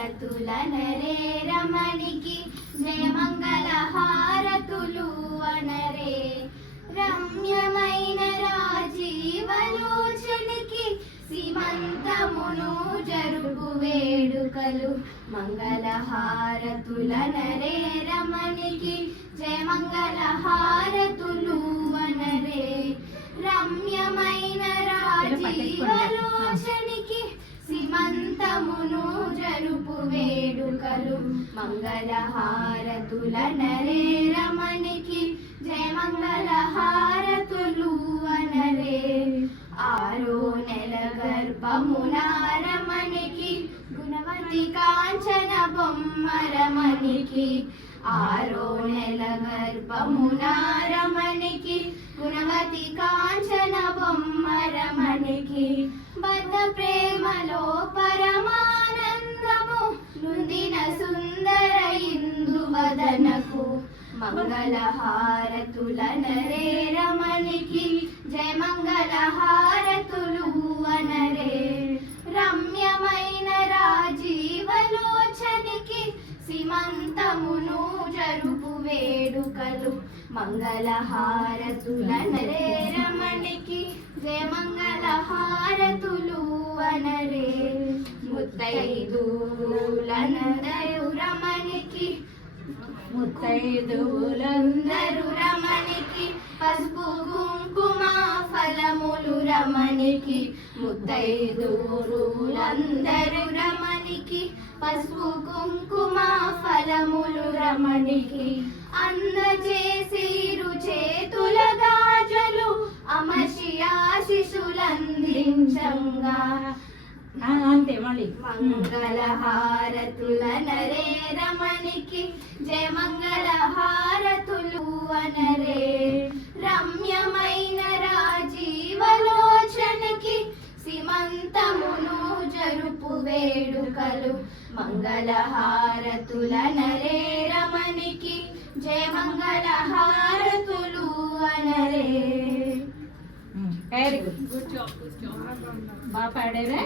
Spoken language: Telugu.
హారతుల నరే రమణికి జయ మంగళ హారతులు అనరే. రమ్యమైన రాజీవలోచనికి సీమంతమును జరుపు వేడుకలు. మంగళ హారతుల నరే రమణికి జయ మంగళ హారతులు అనరే. రమ్యమైన రాజీవలోచనికి సిమంతమును జరుపు వేడుకలు. మంగళహారతుల నరే రమణికి జయ మంగళహారతులు అనరే. ఆరో నెల గర్భమునారమణికి గుణవతి కాంచన బొమ్మరమణికి ఆరో నెల గర్భమునారమణికి గుణవతి కాంచన రమణికి బద్ధ ప్రేమలో పరమానందము నుందిన సుందర ఇందు వదనకు మంగళ నరే రమణికి జయ మంగళహారతులు అనరే రమ్యమైన రాజీవలోచనికి సిమంతమును జరుపు వేడుకలు మంగళహారతుల నరే రమణికి ముత్తైదులనదరు రమణికి ముత్తైదువులందరూ రమణికి పసుపు కుంకుమ ఫలములు రమణికి ముత్తైదురులందరు రమణికి పసుపు కుంకుమ ఫలములు రమణికి. అందజేసిరు చేతుల గాజలు అమర్షి ఆశిషులందించంగా అంతే మళ్ళీ. మంగళ హారతుల నరే రమణికి జయ మంగళ హారతులు అనరే. రమ్యమైన రాజీవలోచనకి సీమంతమును జరుపు వేడుకలు. మంగళ హారతుల నరే రమణికి జయ మంగళ హారతులు అనరే వెరీ గుడ్ బాగా పాడేవే?